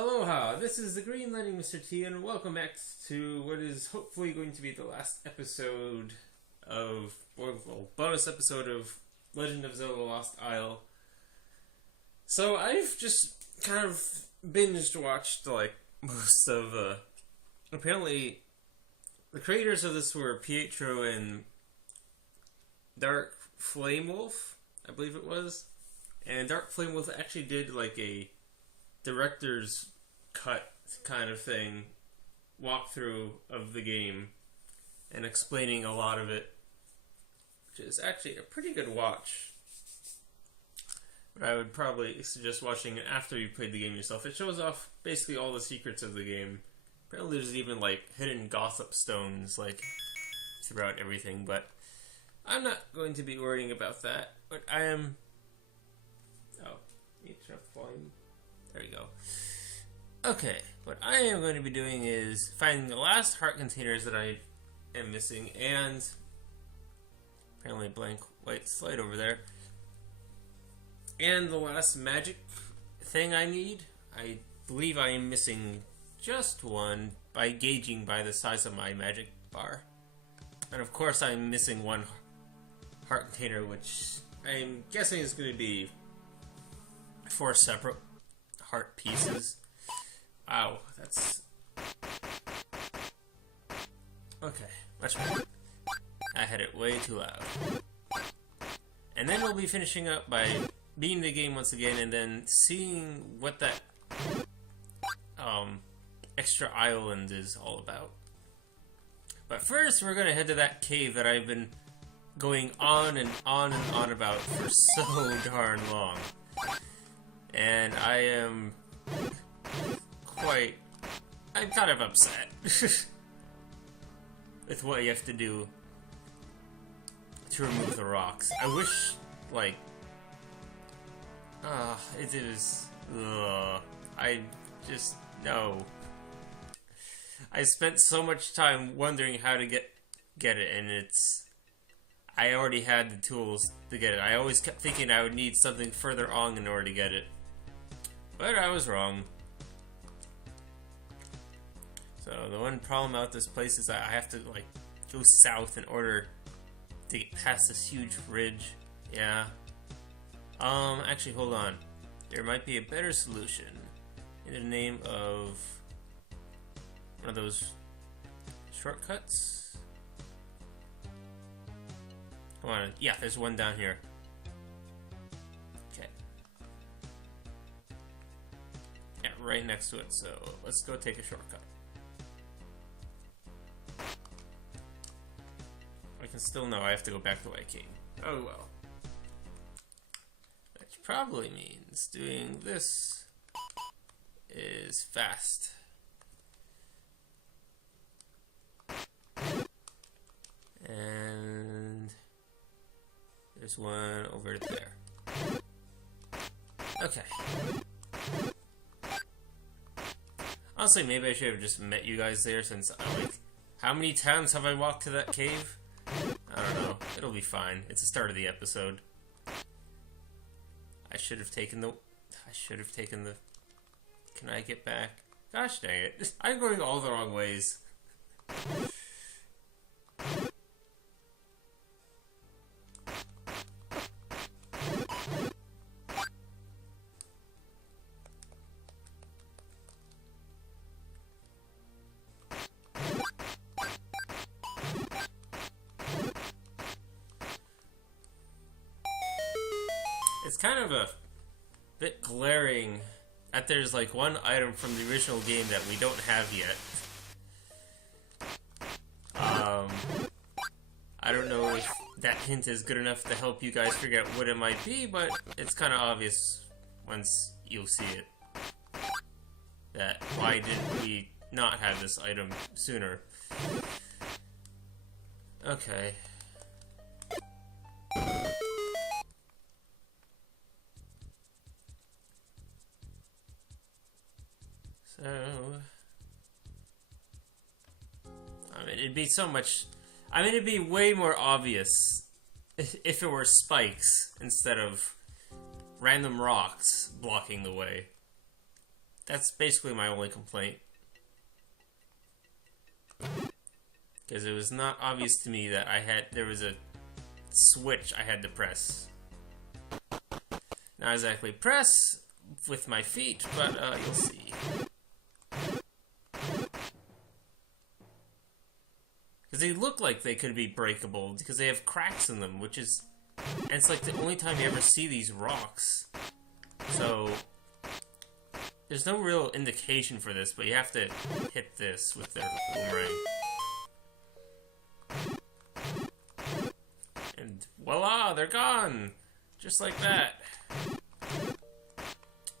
Aloha, this is the Green Lighting Mr. T, and welcome back to what is hopefully going to be the last episode of, well, bonus episode of Legend of Zelda Lost Isle. So I've just kind of binged watched like most of, apparently the creators of this were Pietro and DarkFlameWolf, I believe it was. And DarkFlameWolf actually did like a director's cut kind of thing, walkthrough of the game, and explaining a lot of it, which is actually a pretty good watch. But I would probably suggest watching it after you played the game yourself. It shows off basically all the secrets of the game. Apparently there's even like hidden gossip stones like throughout everything, but I'm not going to be worrying about that. But I am... Oh, need to turn up the volume. There we go. Okay, what I am going to be doing is finding the last heart containers that I am missing, and apparently a blank white slide over there. And the last magic thing I need. I believe I am missing just one by gauging by the size of my magic bar. And of course I'm missing one heart container, which I'm guessing is going to be 4 separate heart pieces. Wow, that's... Okay, much better. I had it way too loud. And then we'll be finishing up by beating the game once again and then seeing what that extra island is all about. But first we're gonna head to that cave that I've been going on and on and on about for so darn long. And I'm kind of upset with what you have to do to remove the rocks. I wish, like, it is, I just, no. I spent so much time wondering how to get it, and I already had the tools to get it. I always kept thinking I would need something further on in order to get it. But I was wrong. So the one problem about this place is that I have to like go south in order to get past this huge ridge. Yeah. Actually hold on. There might be a better solution in the name of one of those shortcuts. Come on. Yeah, there's one down here. Right next to it, so let's go take a shortcut. I can still know I have to go back the way I came. Oh well. Which probably means doing this is fast. And there's one over there. Okay. Honestly, maybe I should have just met you guys there, since, like, how many times have I walked to that cave? I don't know. It'll be fine. It's the start of the episode. I should have taken the... Can I get back? Gosh dang it. I'm going all the wrong ways. It's kind of a bit glaring that there's like one item from the original game that we don't have yet. I don't know if that hint is good enough to help you guys figure out what it might be, but it's kind of obvious once you'll see it. That why did we not have this item sooner? Okay. So, I mean, it'd be so much... I mean, it'd be way more obvious if it were spikes instead of random rocks blocking the way. That's basically my only complaint. Because it was not obvious to me that there was a switch I had to press. Not exactly press with my feet, but you'll see. Because they look like they could be breakable, because they have cracks in them, which is... And it's like the only time you ever see these rocks. So... There's no real indication for this, but you have to hit this with their boomerang. And voila, they're gone! Just like that.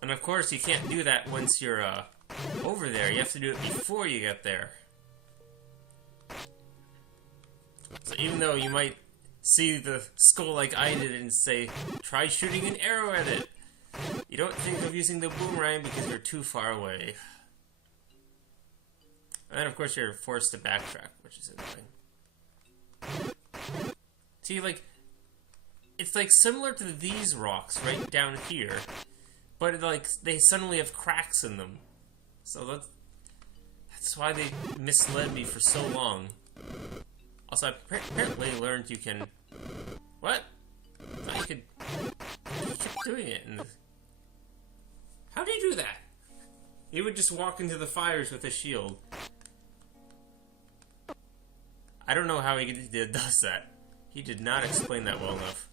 And of course, you can't do that once you're over there. You have to do it before you get there. So even though you might see the skull like I did and say, try shooting an arrow at it, you don't think of using the boomerang because you're too far away. And then of course you're forced to backtrack, which is annoying. See, like, it's like similar to these rocks right down here, but like they suddenly have cracks in them. So that's why they misled me for so long. Also, I apparently learned you can... What? I thought you could... You kept doing it. And... How do you do that? He would just walk into the fires with a shield. I don't know how he does that. He did not explain that well enough.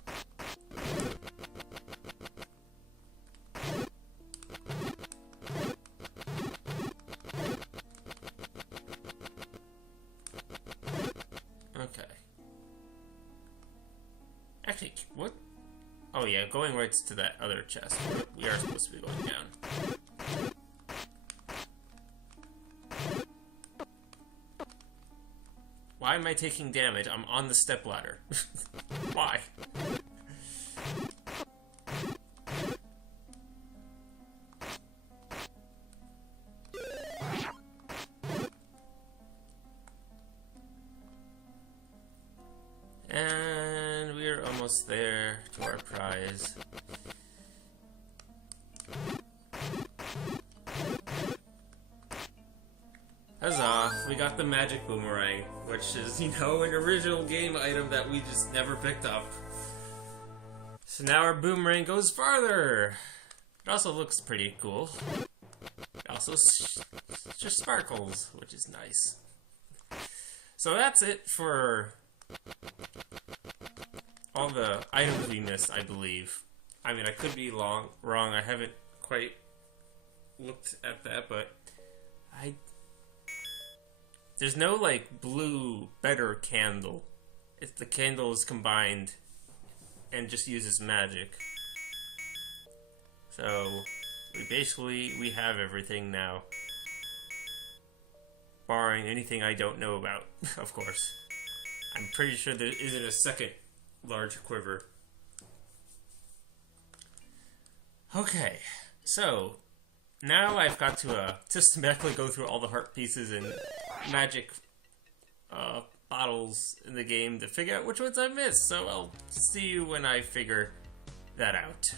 Okay. Actually, what? Oh yeah, going right to that other chest. We are supposed to be going down. Why am I taking damage? I'm on the stepladder. Why? And we're almost there to our prize. Huzzah, we got the magic boomerang, which is, you know, an original game item that we just never picked up. So now our boomerang goes farther. It also looks pretty cool. It also just sparkles, which is nice. So that's it for all the items we missed, I believe. I mean, I could be wrong. I haven't quite looked at that, but there's no, like, blue better candle. If the candle is combined and just uses magic. So, we have everything now. Barring anything I don't know about, of course. I'm pretty sure there isn't a second large quiver. Okay, so now I've got to systematically go through all the heart pieces and magic bottles in the game to figure out which ones I missed. So I'll see you when I figure that out.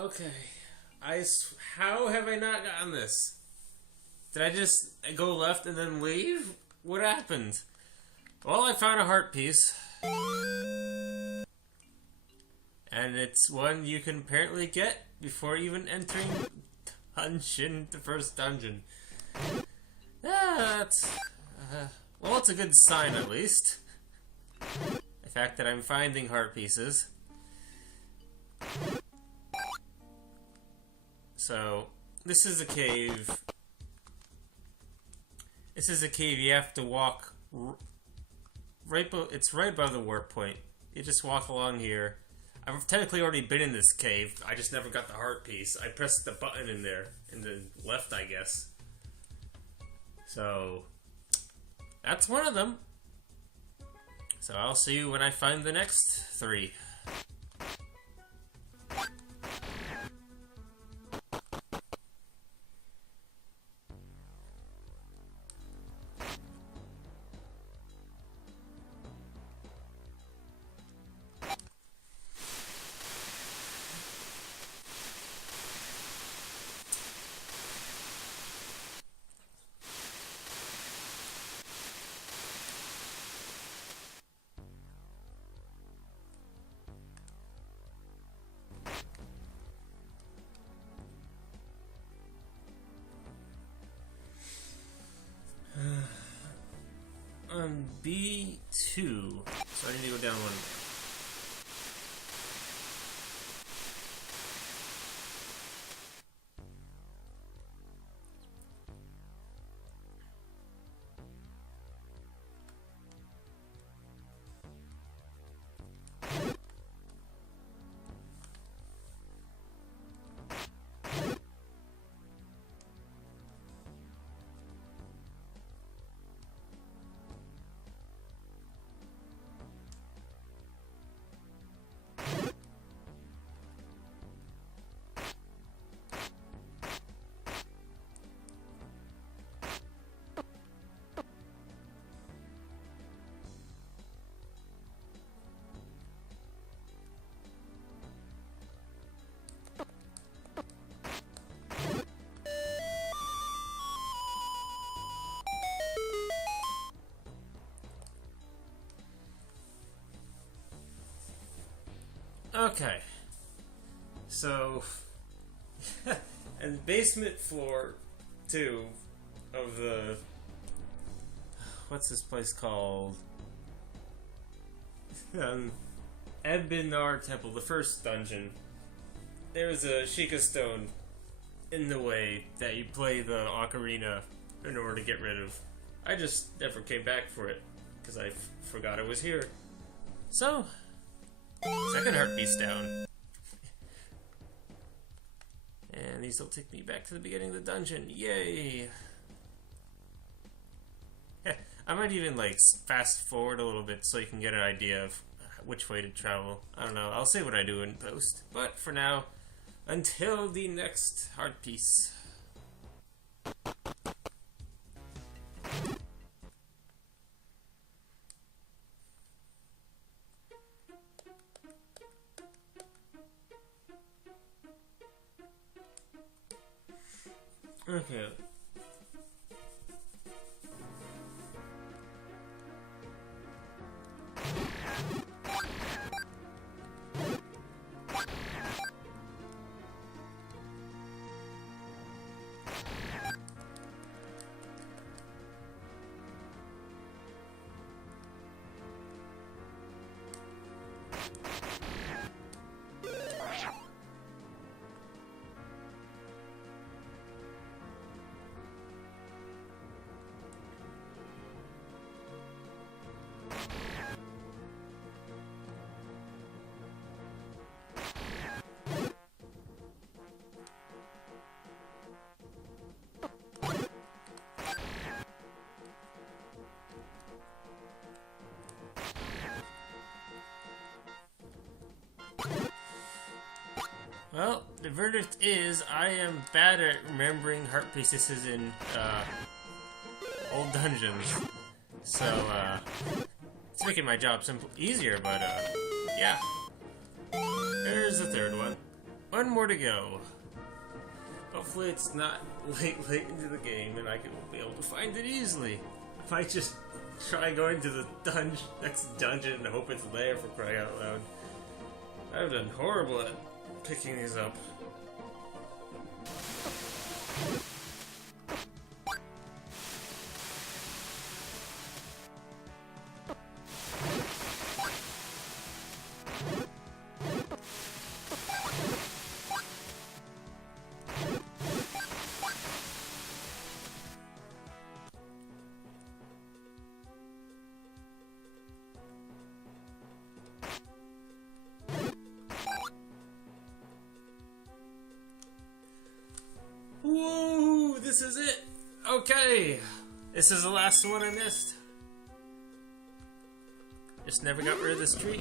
Okay, how have I not gotten this? Did I just go left and then leave? What happened? Well, I found a heart piece. And it's one you can apparently get before even entering the first dungeon. That's... well, it's a good sign, at least. The fact that I'm finding heart pieces. So, this is a cave. This is a cave you have to walk it's right above the warp point. You just walk along here. I've technically already been in this cave. I just never got the heart piece. I pressed the button in there, in the left, I guess. So, that's one of them. So I'll see you when I find the next 3. On B2, so I need to go down one more. Okay, so, and basement floor 2 of the, what's this place called? Ebinar Temple, the first dungeon. There's a Sheikah stone in the way that you play the ocarina in order to get rid of. I just never came back for it, because I forgot it was here. So, second heart piece down. And these will take me back to the beginning of the dungeon. Yay! I might even like fast forward a little bit so you can get an idea of which way to travel. I don't know. I'll say what I do in post. But for now, until the next heart piece. Okay. Well, the verdict is I am bad at remembering heart pieces in old dungeons. So, it's making my job easier, but yeah. There's the third one. One more to go. Hopefully it's not late into the game and I will be able to find it easily. I might just try going to the next dungeon and hope it's there, for crying out loud. I've done horrible at picking these up. Whoa, this is it. Okay, this is the last one I missed. Just never got rid of this tree.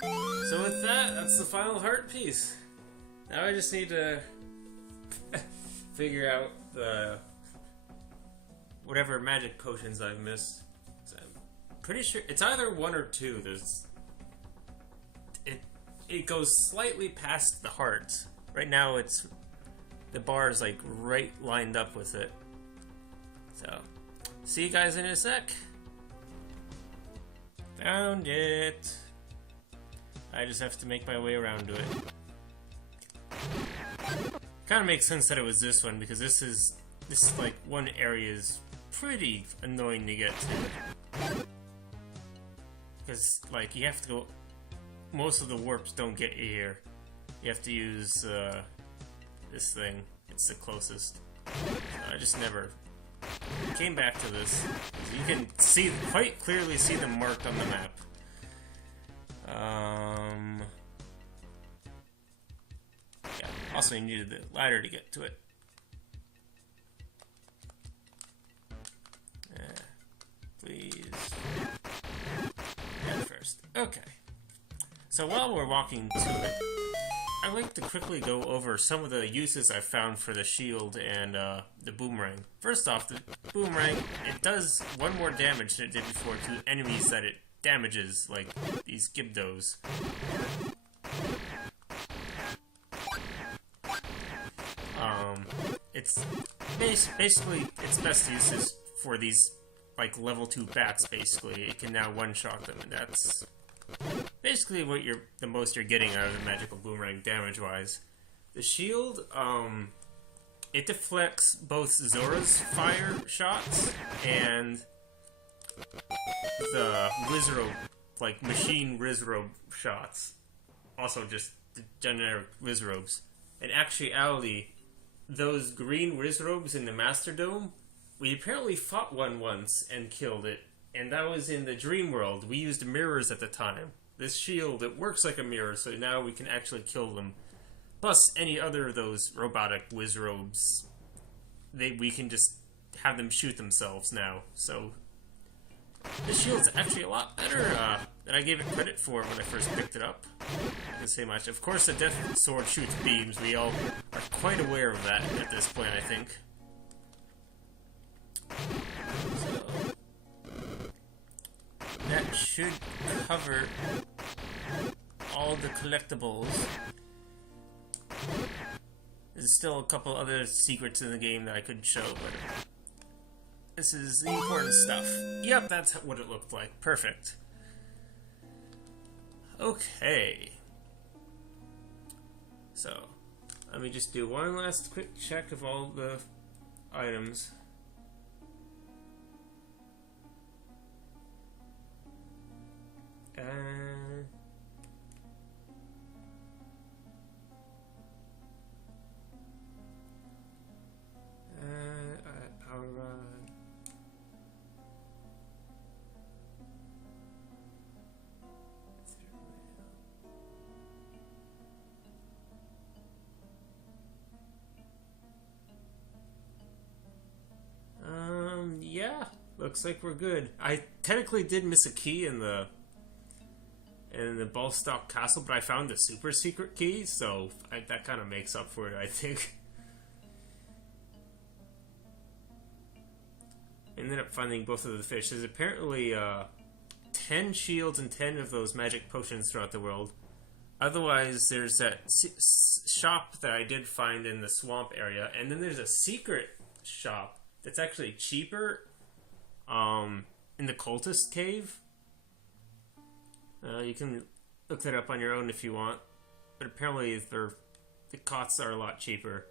So with that, that's the final heart piece. Now I just need to figure out the whatever magic potions I've missed. So I'm pretty sure it's either one or two. It goes slightly past the heart. Right now it's the bar is like right lined up with it. So see you guys in a sec. Found it. I just have to make my way around to it. Kind of makes sense that it was this one because this is like one area is pretty annoying to get to. Because like you have to go. Most of the warps don't get you here. You have to use this thing. It's the closest. I just never came back to this. You can see quite clearly see them marked on the map. Yeah. Also, you needed the ladder to get to it. Please. Yeah, first. Okay. So while we're walking to it, I'd like to quickly go over some of the uses I've found for the shield and the boomerang. First off, the boomerang, it does one more damage than it did before to enemies that it damages, like these Gibdos. It's basically, its best use is for these, like, level 2 bats, basically. It can now one-shot them, and that's basically what the most you're getting out of the magical boomerang damage-wise. The shield, it deflects both Zora's fire shots and the Wizrobe, like machine Wizrobe shots. Also just the generic Wizrobes. In actuality, those green Wizrobes in the Master Dome, we apparently fought one once and killed it. And that was in the dream world. We used mirrors at the time. This shield, it works like a mirror, so now we can actually kill them. Plus, any other of those robotic Wizrobes, we can just have them shoot themselves now. So, this shield's actually a lot better than I gave it credit for when I first picked it up. I can say much. Of course, the Death Sword shoots beams. We all are quite aware of that at this point, I think. That should cover all the collectibles. There's still a couple other secrets in the game that I could show, but this is the important stuff. Yep, that's what it looked like. Perfect. Okay. So, let me just do one last quick check of all the items. Yeah, looks like we're good. I technically did miss a key in the Ballstock Castle, but I found the super secret key, so that kind of makes up for it, I think. Ended up finding both of the fish. There's apparently 10 shields and 10 of those magic potions throughout the world. Otherwise, there's that shop that I did find in the swamp area, and then there's a secret shop that's actually cheaper in the cultist cave. You can look that up on your own if you want, but apparently the costs are a lot cheaper.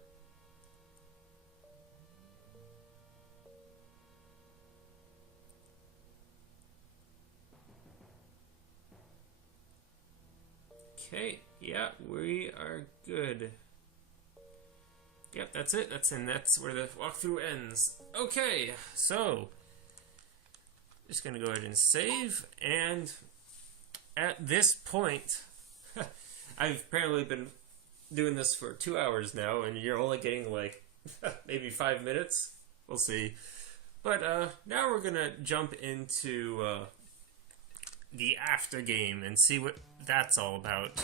Okay, yeah, we are good. Yep, that's it. That's where the walkthrough ends. Okay, so just gonna go ahead and save, and at this point, I've apparently been doing this for 2 hours now, and you're only getting like maybe 5 minutes. We'll see. But now we're gonna jump into the after game and see what that's all about.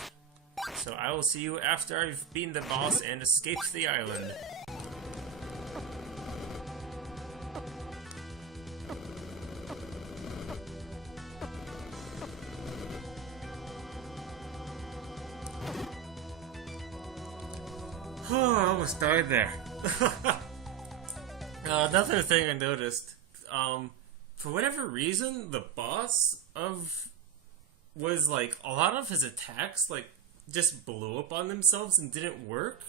So I will see you after I've beaten the boss and escaped the island. Oh, I almost died there. Another thing I noticed, for whatever reason, the boss was like, a lot of his attacks, like, just blew up on themselves and didn't work.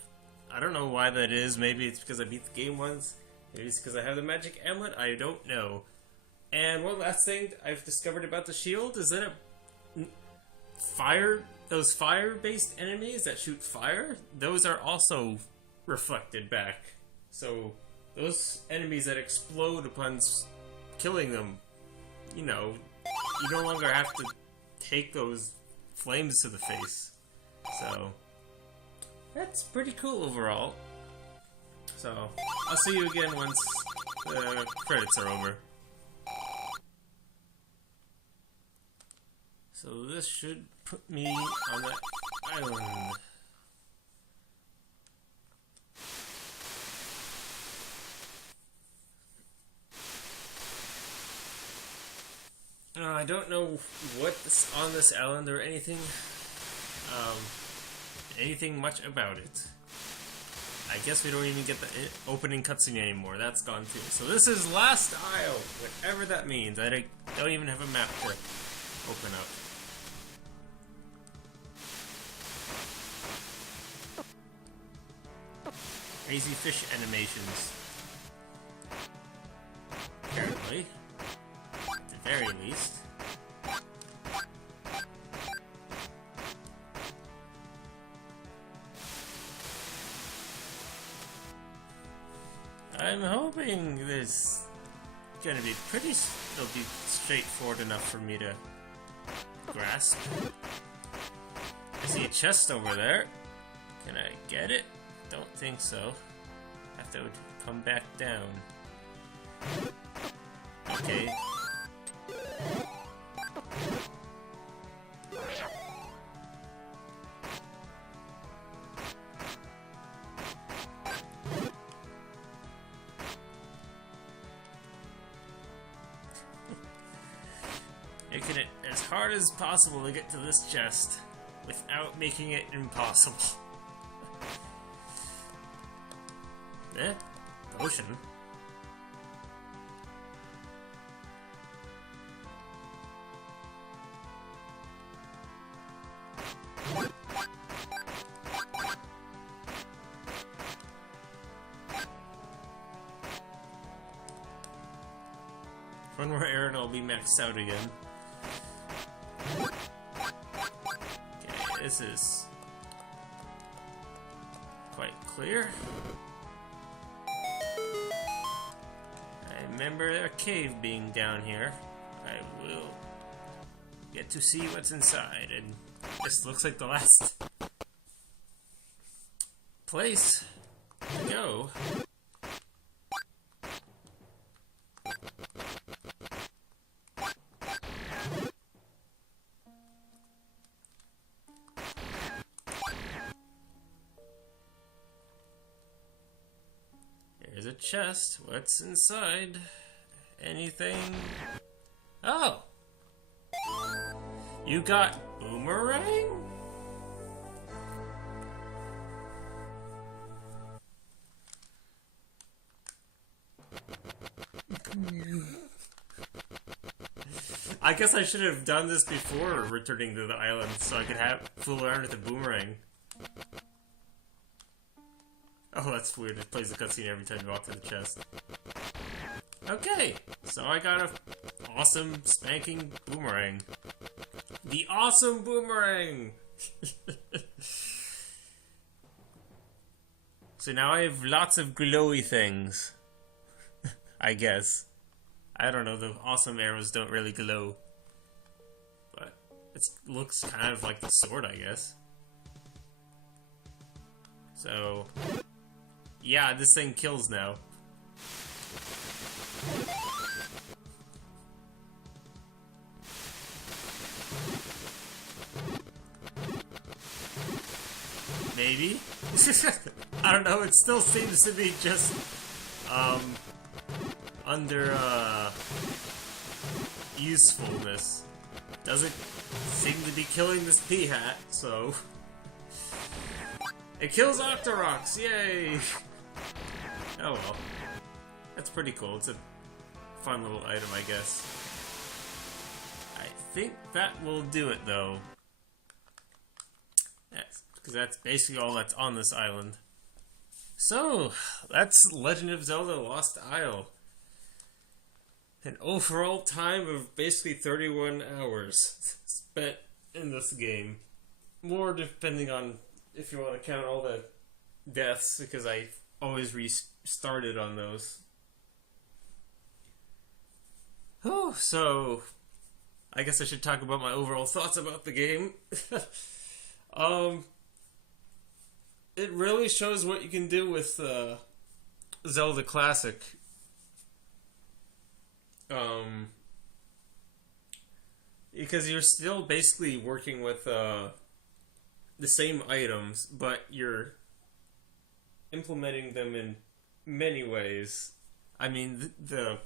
I don't know why that is. Maybe it's because I beat the game once. Maybe it's because I have the magic amulet. I don't know. And one last thing I've discovered about the shield is that those fire-based enemies that shoot fire, those are also reflected back. So those enemies that explode upon killing them, you know, you no longer have to take those flames to the face. So that's pretty cool overall. So I'll see you again once the credits are over. So this should put me on that island. I don't know what's on this island or anything much about it. I guess we don't even get the opening cutscene anymore. That's gone too. So this is Lost Isle, whatever that means. I don't even have a map to open up. Crazy fish animations. Apparently. At the very least. I'm hoping this gonna be it'll be straightforward enough for me to grasp. I see a chest over there. Can I get it? Don't think so. Have to come back down. Okay. Making it as hard as possible to get to this chest without making it impossible. Ocean. One more error and I'll be maxed out again. Okay, this is quite clear. I remember a cave being down here. I will get to see what's inside, and this looks like the last place to go. There's a chest. What's inside? Anything? Oh! You got boomerang? I guess I should have done this before returning to the island so I could fool around with the boomerang. Oh, that's weird. It plays the cutscene every time you walk to the chest. Okay, so I got a awesome spanking boomerang. The awesome boomerang! So now I have lots of glowy things. I guess. I don't know, the awesome arrows don't really glow. But it looks kind of like the sword, I guess. So, yeah, this thing kills now. Maybe? I don't know, it still seems to be just, under, usefulness. Doesn't seem to be killing this P-hat, so... It kills Octoroks! Yay! Oh well. That's pretty cool. It's a fun little item, I guess. I think that will do it, though. Because that's basically all that's on this island. So, that's Legend of Zelda Lost Isle. An overall time of basically 31 hours spent in this game. More depending on if you want to count all the deaths, because I always restarted on those. Oh, so I guess I should talk about my overall thoughts about the game. It really shows what you can do with Zelda Classic. Because you're still basically working with the same items, but you're implementing them in many ways. I mean, the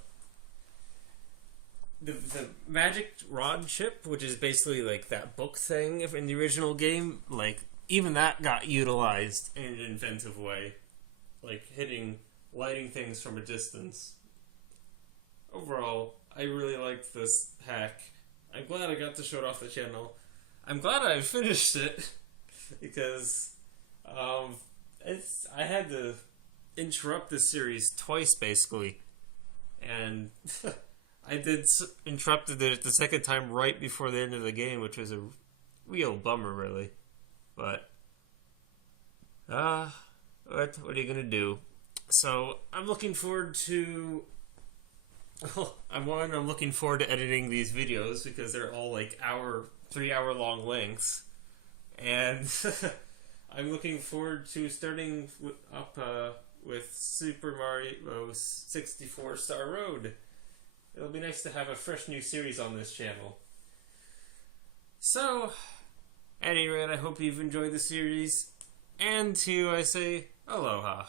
magic rod chip, which is basically like that book thing in the original game, like even that got utilized in an inventive way, like lighting things from a distance. Overall, I really liked this hack. I'm glad I got to show it off the channel. I'm glad I finished it because I had to interrupt the series twice basically, and I interrupted it the second time right before the end of the game, which was a real bummer, really. But what are you gonna do? So I'm looking forward to. I'm looking forward to editing these videos because they're all like 3-hour long lengths, and I'm looking forward to starting up with Super Mario 64 Star Road. It'll be nice to have a fresh new series on this channel. So, at any rate, I hope you've enjoyed the series, and to you I say aloha.